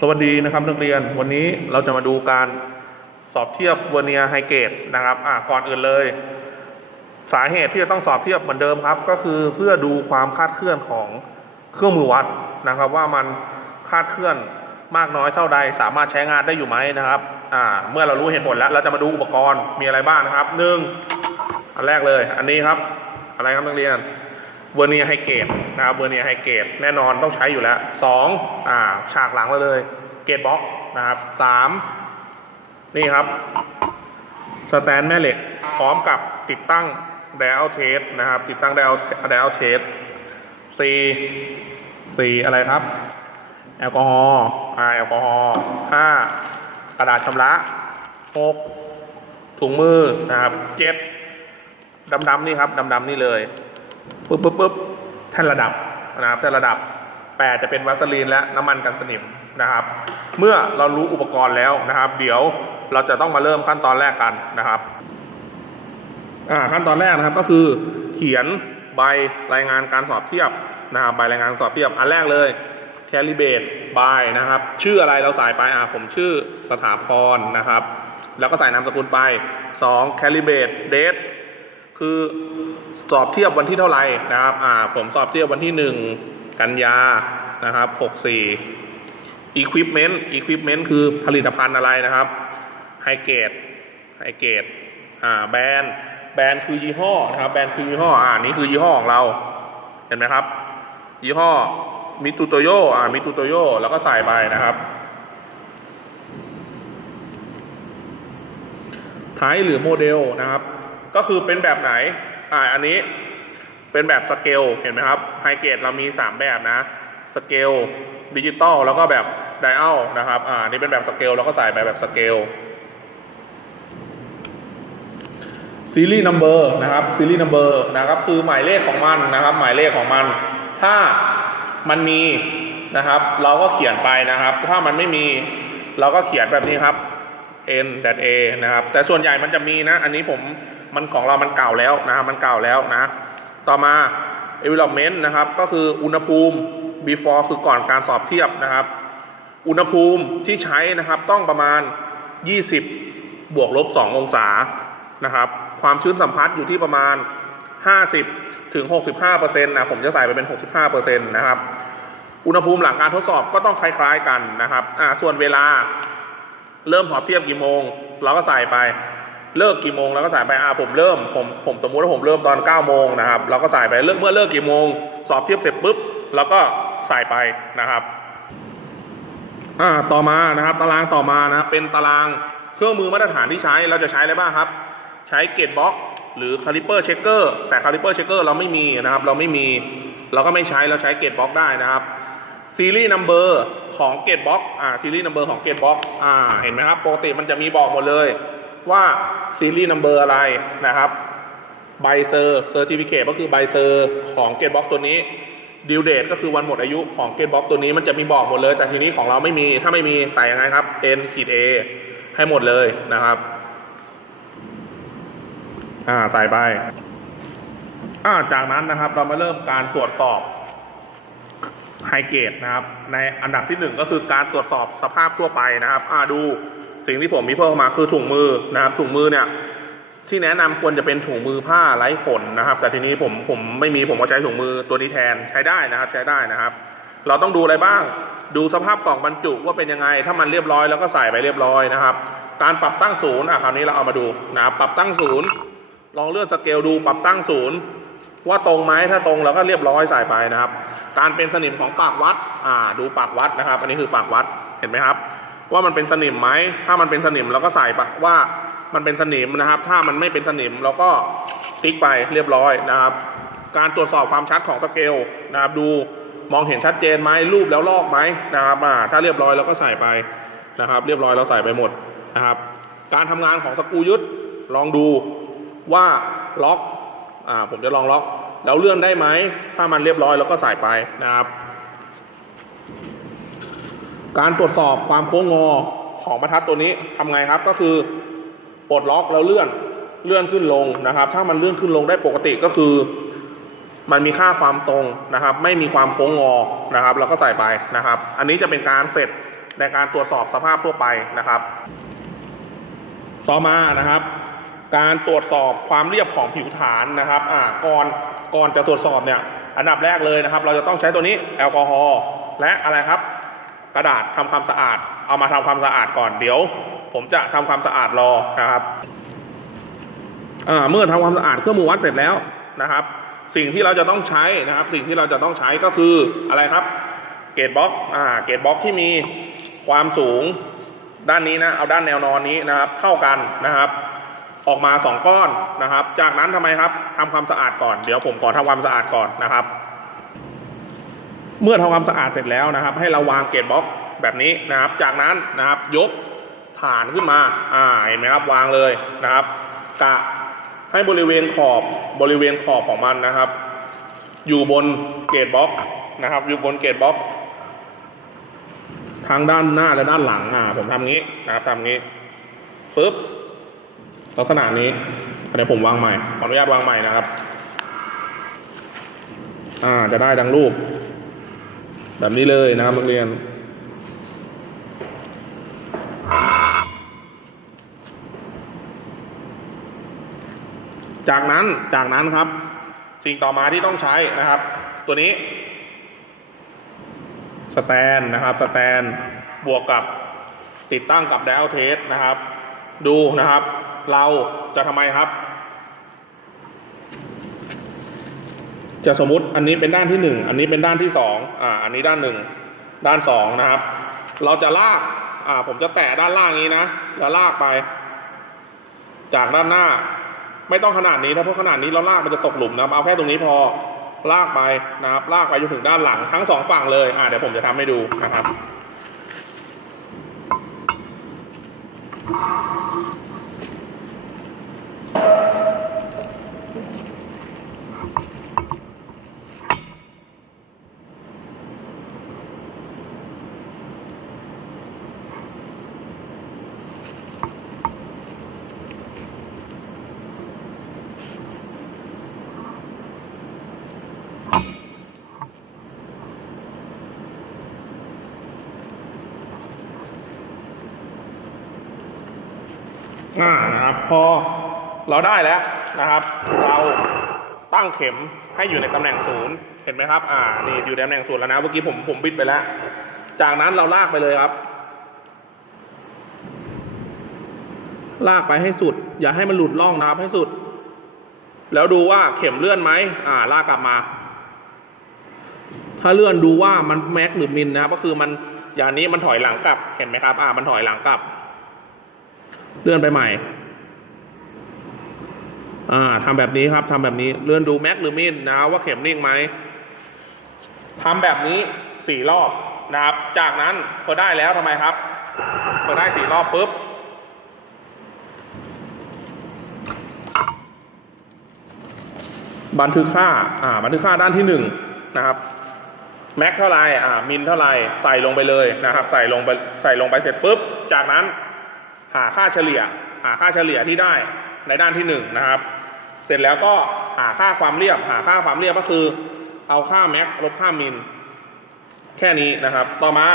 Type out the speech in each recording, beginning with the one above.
สวัสดีนะครับนักเรียนวันนี้เราจะมาดูการสอบเทียบเวอร์เนียไฮเกรดนะครับอะก่อนอื่นเลย สาเหตุที่จะต้องสอบเทียบเหมือนเดิมครับ ก็คือเพื่อดูความคลาดเคลื่อนของเครื่องมือวัดนะครับ ว่ามันคลาดเคลื่อนมากน้อยเท่าใด สามารถใช้งานได้อยู่ไหมนะครับอ่าเมื่อเรารู้เหตุผลแล้ว เราจะมาดูอุปกรณ์มีอะไรบ้างนะครับหนึ่งอันแรกเลย อันนี้ครับ อะไรครับนักเรียน เวอร์เนียไฮเกตนะครับเวอร์เนียไฮเกตแน่นอนต้องใช้อยู่แล้วสองอ่าฉากหลังเราเลยเกตบล็อกนะครับสามนี่ครับสแตนแม่เหล็กพร้อมกับติดตั้งไดอัลเทสนะครับติดตั้งไดอัลไดอัลเทสสี่สี่อะไรครับ แอลกอฮอล์อ่าแอลกอฮอล์ห้ากระดาษชำระหกถุงมือนะครับเจ็ดดำๆนี่ครับดำๆนี่เลย ปุ๊บปุ๊บปุ๊บแท่นระดับนะครับแท่นระดับแปดจะเป็นวัสลีนและน้ำมันกันสนิมนะครับ เมื่อเรารู้อุปกรณ์แล้วนะครับ เดี๋ยวเราจะต้องมาเริ่มขั้นตอนแรกกันนะครับอ่าขั้นตอนแรกนะครับก็คือเขียนใบรายงานการสอบเทียบนะครับใบรายงานสอบเทียบอันแรกเลย calibrate by นะครับ ชื่ออะไรเราใส่ไปอ่าผมชื่อสถาพรนะครับ แล้วก็ใส่นามสกุลไป 2 calibrate date คือสอบเทียบวันที่เท่าไหร่นะครับอ่าผมสอบเทียบวันที่ 1 กันยานะครับ 64 equipment equipment คือผลิตภัณฑ์อะไรนะครับไฮเกตไฮเกตอ่าแบรนด์แบรนด์คือยี่ห้อนะครับแบรนด์คือยี่ห้ออ่านี่คือยี่ห้อของเราเห็นไหมครับ ยี่ห้อมิตูโตโยอ่ามิตูโตโยแล้วก็ใส่ไปนะครับไทป์หรือโมเดลนะครับ ก็คือเป็นแบบไหน อ่า อันนี้เป็นแบบสเกล เห็นไหมครับ ไฮเกรดเรามี 3 แบบนะ สเกล ดิจิตอล แล้วก็แบบไดอัลนะครับ อ่า นี่เป็นแบบสเกล แล้วก็ใส่ไปแบบสเกล ซีรีส์นัมเบอร์นะครับ ซีรีส์นัมเบอร์นะครับ คือหมายเลขของมันนะครับ หมายเลขของมัน ถ้ามันมีนะครับ เราก็เขียนไปนะครับ ถ้ามันไม่มี เราก็เขียนแบบนี้ครับ n a นะครับ แต่ส่วนใหญ่มันจะมีนะ อันนี้ผม มันของเรามันเก่าแล้วนะครับมันเก่าแล้วนะ ต่อมา environment นะครับ ก็คืออุณหภูมิ before คือก่อนการสอบเทียบนะครับ อุณหภูมิที่ใช้นะครับต้องประมาณ 20 บวกลบ 2 องศานะครับ ความชื้นสัมพัทธ์อยู่ที่ประมาณ 50 ถึง 65%นะผมจะใส่ไปเป็น 65%นะครับอุณหภูมิหลังการทดสอบก็ต้องคล้าย ๆ กันนะครับ อ่า ส่วนเวลาเริ่มสอบเทียบกี่โมง เราก็ใส่ไป เลิกกี่โมงเราก็ใส่ไปอ่าผมเริ่มผมผมสมมติว่าผมเริ่มตอน9โมงนะครับเราก็ใส่ไปเลิกเมื่อเลิกกี่โมง สอบเทียบเสร็จปุ๊บเราก็ใส่ไปนะครับอ่าต่อมานะครับ ตารางต่อมานะครับเป็นตารางเครื่องมือมาตรฐานที่ใช้เราจะใช้อะไรบ้างครับ ใช้เกตบล็อกหรือคาลิเปอร์เช็คเกอร์แต่คาลิเปอร์เช็คเกอร์เราไม่มีนะครับ เราไม่มีเราก็ไม่ใช้เราใช้เกตบล็อกได้นะครับซีรีส์นัมเบอร์ของเกตบล็อกอ่าซีรีส์นัมเบอร์ของเกตบล็อกอ่าเห็นไหมครับปกติมันจะมีบอกหมดเลย ว่าซีรีส์นัมเบอร์อะไรนะครับใบเซอร์เซอร์ติฟิเคตก็คือใบเซอร์ของเกตบ็อกตัวนี้ดิวเดตก็คือวันหมดอายุของเกตบ็อกตัวนี้มันจะมีบอกหมดเลย แต่ทีนี้ของเราไม่มีถ้าไม่มีใส่ยังไงครับ n ขีด a ให้หมดเลยนะครับ อ่าใส่ไปอ่าจากนั้นนะครับเรามาเริ่มการตรวจสอบไฮเกรดนะครับ ในอันดับที่หนึ่งก็คือการตรวจสอบสภาพทั่วไปนะครับ อ่าดู สิ่งที่ผมมีเพิ่มมาคือถุงมือนะครับ ถุงมือเนี่ยที่แนะนำควรจะเป็นถุงมือผ้าไร้ขนนะครับ แต่ทีนี้ผมผมไม่มีผมก็ใช้ถุงมือตัวนี้แทนใช้ได้นะครับใช้ได้นะครับ เราต้องดูอะไรบ้าง ดูสภาพกล่องบรรจุว่าเป็นยังไง ถ้ามันเรียบร้อยแล้วก็ใส่ไปเรียบร้อยนะครับ การปรับตั้งศูนย์อะคราวนี้เราเอามาดูนะครับปรับตั้งศูนย์ลองเลื่อนสเกลดูปรับตั้งศูนย์ว่าตรงไหมถ้าตรงเราก็เรียบร้อยใส่ไปนะครับ การเป็นสนิมของปากวัดอ่าดูปากวัดนะครับ อันนี้คือปากวัดเห็นไหมครับ ว่ามันเป็นสนิมไหม ถ้ามันเป็นสนิมเราก็ใส่ปะว่ามันเป็นสนิมนะครับ ถ้ามันไม่เป็นสนิมเราก็ติ๊กไปเรียบร้อยนะครับ การตรวจสอบความชัดของสเกลนะครับ ดูมองเห็นชัดเจนไหมรูปแล้วลอกไหมนะครับถ้าเรียบร้อยเราก็ใส่ไปนะครับ เรียบร้อยเราใส่ไปหมดนะครับ การทำงานของสกูยึดลองดูว่าล็อกอ่าผมจะลองล็อกแล้วเลื่อนได้ไหม ถ้ามันเรียบร้อยแล้วก็ใส่ไปนะครับ การตรวจสอบความโค้งงอของบรรทัดตัวนี้ทำไงครับก็คือปลดล็อกแล้วเลื่อนเลื่อนขึ้นลงนะครับ ถ้ามันเลื่อนขึ้นลงได้ปกติก็คือ มันมีค่าความตรงนะครับ ไม่มีความโค้งงอนะครับ เราก็ใส่ไปนะครับ อันนี้จะเป็นการเสร็จในการตรวจสอบสภาพทั่วไปนะครับ ต่อมานะครับ การตรวจสอบความเรียบของผิวฐานนะครับอ่าก่อนก่อนจะตรวจสอบเนี่ยอันดับแรกเลยนะครับ เราจะต้องใช้ตัวนี้แอลกอฮอล์และอะไรครับ กระดาษทำความสะอาด เอามาทำความสะอาดก่อนเดี๋ยว ผมจะทำความสะอาดรอนะครับเมื่อทำความสะอาดเครื่องมือวัดเสร็จแล้วนะครับ สิ่งที่เราจะต้องใช้นะครับ สิ่งที่เราจะต้องใช้ก็คืออะไรครับ เกตบล็อกอ่าเกตบล็อกที่มีความสูงด้านนี้นะเอาด้านแนวนอนนี้นะครับ เท่ากันนะครับออกมา 2 ก้อนนะครับ จากนั้นทำไมครับทำความสะอาดก่อน เดี๋ยวผมขอทำความสะอาดก่อนนะครับ เมื่อทำความสะอาดเสร็จแล้วนะครับ ให้เราวางเกตบล็อกแบบนี้นะครับ จากนั้นนะครับยกฐานขึ้นมาอ่าเห็นไหมครับวางเลยนะครับ กะให้บริเวณขอบบริเวณขอบของมันนะครับ อยู่บนเกตบล็อกนะครับ อยู่บนเกตบล็อกทางด้านหน้าและด้านหลังอ่าผมทำงี้นะครับทำงี้ปุ๊บลักษณะนี้เดี๋ยวผมวางใหม่ขออนุญาตวางใหม่นะครับ อ่าจะได้ดังรูป แบบนี้เลยนะครับนักเรียน จากนั้นจากนั้นครับ สิ่งต่อมาที่ต้องใช้นะครับ ตัวนี้สแตนนะครับสแตนบวกกับติดตั้งกับไดอัลเทสนะครับ ดูนะครับ เราจะทำไมครับ จะสมมติอันนี้เป็นด้านที่หนึ่งอันนี้เป็นด้านที่สองอ่าอันนี้ด้านหนึ่งด้านสองนะครับ เราจะลากอ่าผมจะแตะด้านล่างนี้นะแล้วลากไป จากด้านหน้า ไม่ต้องขนาดนี้นะเพราะขนาดนี้เราลากมันจะตกหลุมนะครับเอาแค่ตรงนี้พอลากไปนะครับ ลากไปจนถึงด้านหลังทั้งสองฝั่งเลยอ่าเดี๋ยวผมจะทำให้ดูนะครับ อ่านะครับพอเราได้แล้วนะครับ เราตั้งเข็มให้อยู่ในตำแหน่งศูนย์เห็นไหมครับ อ่านี่อยู่ตำแหน่งศูนย์แล้วนะเมื่อกี้ผมผมบิดไปแล้ว จากนั้นเราลากไปเลยครับ ลากไปให้สุด อย่าให้มันหลุดล่องนะครับให้สุด แล้วดูว่าเข็มเลื่อนไหมอ่า ลากกลับมา ถ้าเลื่อนดูว่ามันแม็กหรือมินนะครับก็คือมันอย่างนี้มันถอยหลังกลับเห็นไหมครับ อ่ามันถอยหลังกลับ เลื่อนไปใหม่ อ่าทำแบบนี้ครับทำแบบนี้เลื่อนดูแม็กหรือมินนะว่าเข็มนิ่งไหมทำแบบนี้สี่รอบนะครับ จากนั้นพอได้แล้วทำไมครับพอได้สี่รอบปุ๊บบันทึกค่า อ่า บันทึกค่าด้านที่หนึ่งนะครับ แม็กเท่าไหร่อ่า มินเท่าไหร่ใส่ลงไปเลยนะครับ ใส่ลงไป ใส่ลงไปเสร็จปุ๊บ จากนั้น หาค่าเฉลี่ย หาค่าเฉลี่ยที่ได้ในด้านที่หนึ่งนะครับ เสร็จแล้วก็หาค่าความเรียบ หาค่าความเรียบก็คือ เอาค่าแม็กลบค่ามิน แค่นี้นะครับ ต่อมา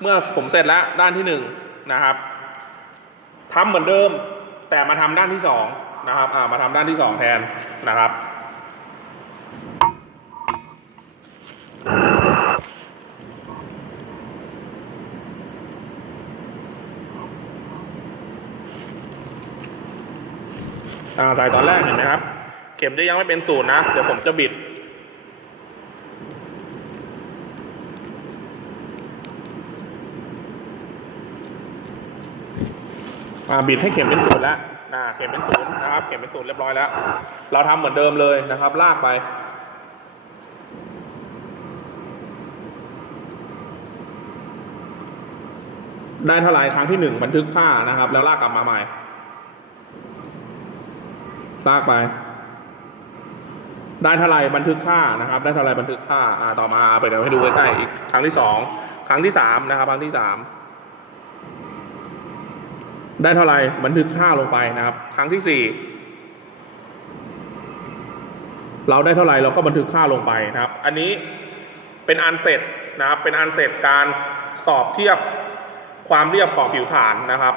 เมื่อผมเสร็จแล้วด้านที่หนึ่งนะครับทำเหมือนเดิมแต่มาทำด้านที่สองนะครับ อ่า มาทำด้านที่สองแทนนะครับ อ่าใส่ตอนแรกเห็นไหมครับ เข็มจะยังไม่เป็นศูนย์นะ เดี๋ยวผมจะบิด อ่าบิดให้เข็มเป็นศูนย์แล้วนะเข็มเป็นศูนย์นะครับ เข็มเป็นศูนย์เรียบร้อยแล้ว เราทำเหมือนเดิมเลยนะครับ ลากไปได้เท่าไหร่ครั้งที่หนึ่งบันทึกค่านะครับ แล้วลากกลับมาใหม่ ลากไป ได้เท่าไรบันทึกค่านะครับ ได้เท่าไรบันทึกค่า อ่า ต่อมาไปเดี๋ยวให้ดูใกล้ๆอีกครั้งที่สองครั้งที่สามนะครับ ครั้งที่สามได้เท่าไรบันทึกค่าลงไปนะครับ ครั้งที่สี่เราได้เท่าไรเราก็บันทึกค่าลงไปนะครับ อันนี้เป็นอันเสร็จนะครับ เป็นอันเสร็จการสอบเทียบความเรียบของผิวฐานนะครับ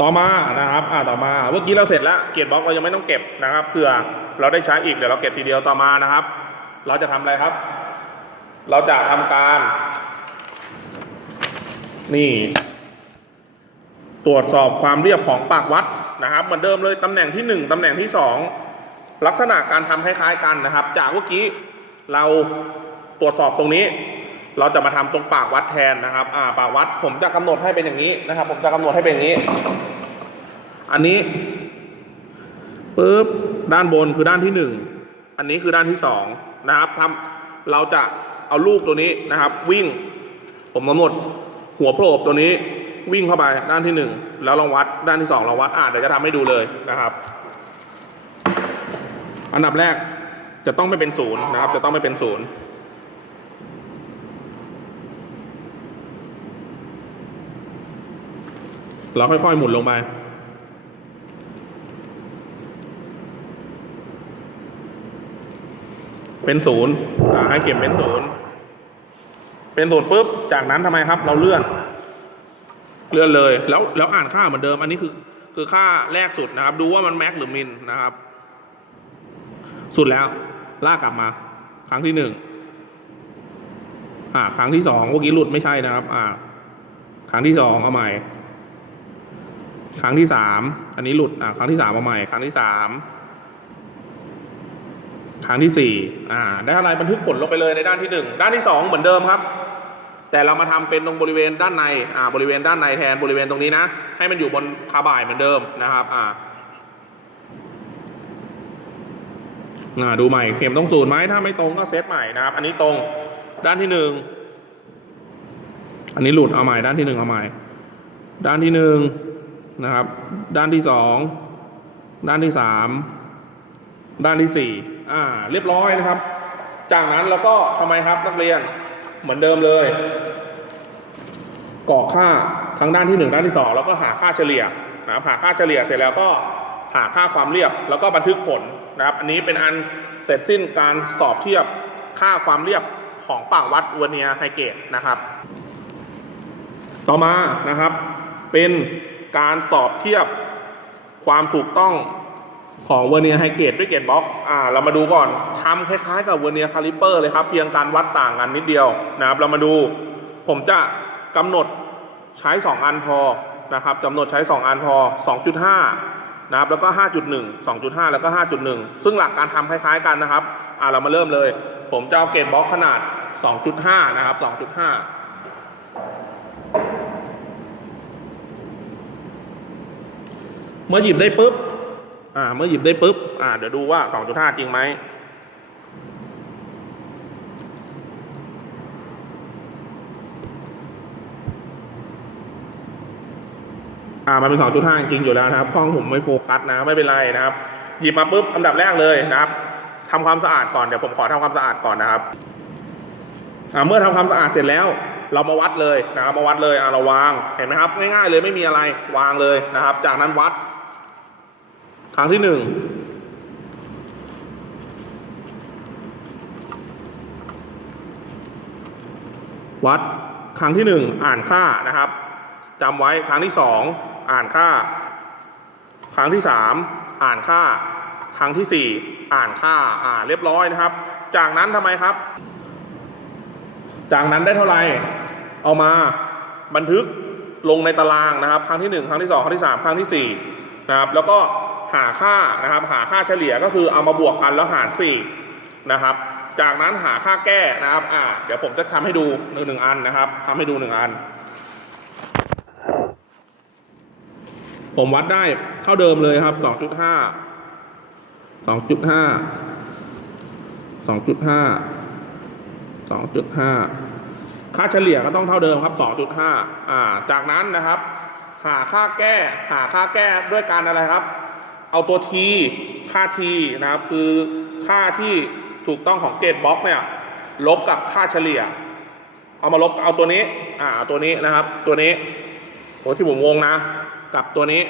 ต่อมานะครับอ่าต่อมาเมื่อกี้เราเสร็จแล้วเกียร์บล็อกเรายังไม่ต้องเก็บนะครับเผื่อเราได้ใช้อีกเดี๋ยวเราเก็บทีเดียวต่อมานะครับ เราจะทำอะไรครับ เราจะทำการ นี่ ตรวจสอบความเรียบของปากวัดนะครับ เหมือนเดิมเลยตำแหน่งที่หนึ่งตำแหน่งที่สองลักษณะการทำคล้ายๆกันนะครับ จากเมื่อกี้เราตรวจสอบตรงนี้ เราจะมาทำตรงปากวัดแทนนะครับ อ่า ปากวัดผมจะกำหนดให้เป็นอย่างนี้นะครับ ผมจะกำหนดให้เป็นอย่างนี้ อันนี้ปุ๊บด้านบนคือด้านที่หนึ่งอันนี้คือด้านที่สองนะครับทำเราจะเอาลูกตัวนี้นะครับ วิ่ง ผมกำหนดหัวโผล่ตัวนี้วิ่งเข้าไปด้านที่หนึ่งแล้วลองวัดด้านที่สองลองวัดอ่าเดี๋ยวจะทำให้ดูเลยนะครับ อันดับแรกจะต้องไม่เป็นศูนย์นะครับ จะต้องไม่เป็นศูนย์ เราค่อยๆหมุนลงไป เป็นศูนย์ให้เก็บเป็นศูนย์เป็นศูนย์ปุ๊บ จากนั้นทำไมครับ เราเลื่อน เลื่อนเลย แล้วแล้วอ่านค่าเหมือนเดิม อันนี้คือ คือค่าแรกสุดนะครับ ดูว่ามันแม็กหรือมินนะครับ สุดแล้ว ลากกลับมา ครั้งที่หนึ่งอ่า ครั้งที่สองเมื่อกี้หลุดไม่ใช่นะครับ อ่า ครั้งที่สองเอาใหม่ ครั้งที่สามอันนี้หลุดอ่าครั้งที่สามเอาใหม่ ครั้งที่สามครั้งที่สี่อ่า ได้อะไรบันทึกผลลงไปเลยในด้านที่หนึ่งด้านที่สองเหมือนเดิมครับ แต่เรามาทำเป็นตรงบริเวณด้านในอ่าบริเวณด้านในแทนบริเวณตรงนี้นะ ให้มันอยู่บนคาบ่ายเหมือนเดิมนะครับ อ่าอ่าดูใหม่เข็มต้องศูนย์ไหมถ้าไม่ตรงก็เซตใหม่นะครับ อันนี้ตรงด้านที่หนึ่งอันนี้หลุดเอาใหม่ด้านที่หนึ่งเอาใหม่ ด้านที่หนึ่ง นะครับ ด้านที่สองด้านที่สามด้านที่สี่อ่า เรียบร้อยนะครับ จากนั้นเราก็ทำไมครับนักเรียนเหมือนเดิมเลยกรอกค่าทั้งด้านที่หนึ่งด้านที่สองแล้วก็หาค่าเฉลี่ยนะครับหาค่าเฉลี่ยเสร็จแล้วก็หาค่าความเรียบ แล้วก็บันทึกผลนะครับ อันนี้เป็นอันเสร็จสิ้นการสอบเทียบค่าความเรียบของปากวัดเวอร์เนียไฮเกตนะครับ ต่อมานะครับ เป็น การสอบเทียบความถูกต้องของเวอร์เนียไฮเกตด้วยเกตบล็อกอ่าเรามาดูก่อนทำคล้ายๆกับเวอร์เนียคาลิเปอร์เลยครับ เพียงการวัดต่างกันนิดเดียวนะครับ เรามาดู ผมจะกำหนดใช้ 2 อันพอนะครับกำหนดใช้ 2 อันพอ 2.5 นะครับ แล้วก็ 5.1 2.5 แล้วก็ 5.1 ซึ่งหลักการทำคล้ายๆกันนะครับ อ่าเรามาเริ่มเลย ผมจะเอาเกตบล็อกขนาด 2.5 นะครับ 2.5 เมื่อหยิบได้ปุ๊บ อ่า เมื่อหยิบได้ปุ๊บ อ่า เดี๋ยวดูว่า 2.5 จริงไหม อ่า มันเป็น 2.5 จริงอยู่แล้วนะครับกล้องผมไม่โฟกัสนะ ไม่เป็นไรนะครับ หยิบมาปุ๊บ อันดับแรกเลยนะครับทำความสะอาดก่อน เดี๋ยวผมขอทำความสะอาดก่อนนะครับ อ่า เมื่อทำความสะอาดเสร็จแล้วเรามาวัดเลยนะครับมาวัดเลยอ่าเราวางเห็นไหมครับง่ายๆเลยไม่มีอะไรวางเลยนะครับ จากนั้นวัด รั้งที่หนึ่งวัดครั้งที่หนึ่งอ่านค่านะครับจำไว้ครั้งที่สองอ่านค่า ครั้งที่สามอ่านค่า ครั้งที่สี่อ่านค่าอ่าเรียบร้อยนะครับ จากนั้นทำไมครับ จากนั้นได้เท่าไหร่เอามาบันทึกลงในตารางนะครับ ครั้งที่หนึ่งครั้งที่สองครั้งที่สามครั้งที่สี่นะครับ แล้วก็ หาค่านะครับ หาค่าเฉลี่ยก็คือเอามาบวกกันแล้วหารสี่นะครับ จากนั้นหาค่าแก้นะครับอ่าเดี๋ยวผมจะทำให้ดูหนึ่งหนึ่งอันนะครับทำให้ดูหนึ่งอัน ผมวัดได้เท่าเดิมเลยครับ2.5 2.5 2.5 2.5ค่าเฉลี่ยก็ต้องเท่าเดิมครับ 2.5 อ่า จากนั้นนะครับ หาค่าแก้ หาค่าแก้ด้วยการอะไรครับ เอาตัว t ค่า t นะครับคือค่าที่ถูกต้องของเกตบล็อกเนี่ยลบกับค่าเฉลี่ย เอามาลบเอาตัวนี้อ่าตัวนี้นะครับ ตัวนี้โอ้ที่ผมวงนะ กับตัวนี้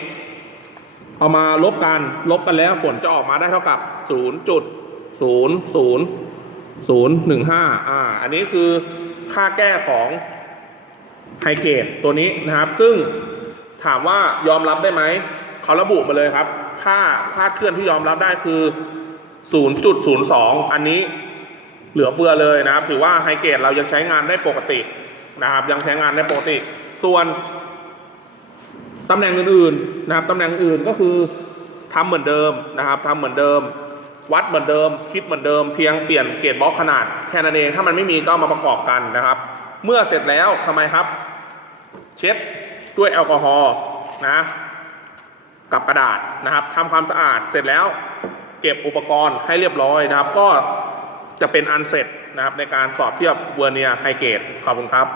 เอามาลบกันลบกันแล้วผลจะออกมาได้เท่ากับ 0.000ศูนย์หนึ่งห้าอ่าอันนี้คือค่าแก้ของไฮเกรดตัวนี้นะครับ ซึ่งถามว่ายอมรับได้ไหมเขาระบุมาเลยครับ ค่าค่าเคลื่อนที่ยอมรับได้คือ 0.02 อันนี้เหลือเฟือเลยนะครับ ถือว่าไฮเกรดเรายังใช้งานได้ปกตินะครับ ยังใช้งานได้ปกติ ส่วนตำแหน่งอื่นๆนะครับตำแหน่งอื่นก็คือทำเหมือนเดิมนะครับทำเหมือนเดิม วัดเหมือนเดิม คิดเหมือนเดิมเพียงเปลี่ยนเกรดบล็อกขนาดแค่นั้นเองถ้ามันไม่มีก็มาประกอบกันนะครับ เมื่อเสร็จแล้วทำไมครับ เช็ดด้วยแอลกอฮอล์นะ กับกระดาษนะครับทำความสะอาดเสร็จแล้วเก็บอุปกรณ์ให้เรียบร้อยนะครับ ก็จะเป็นอันเสร็จนะครับในการสอบเทียบเวอร์เนียไฮเกตขอบคุณครับ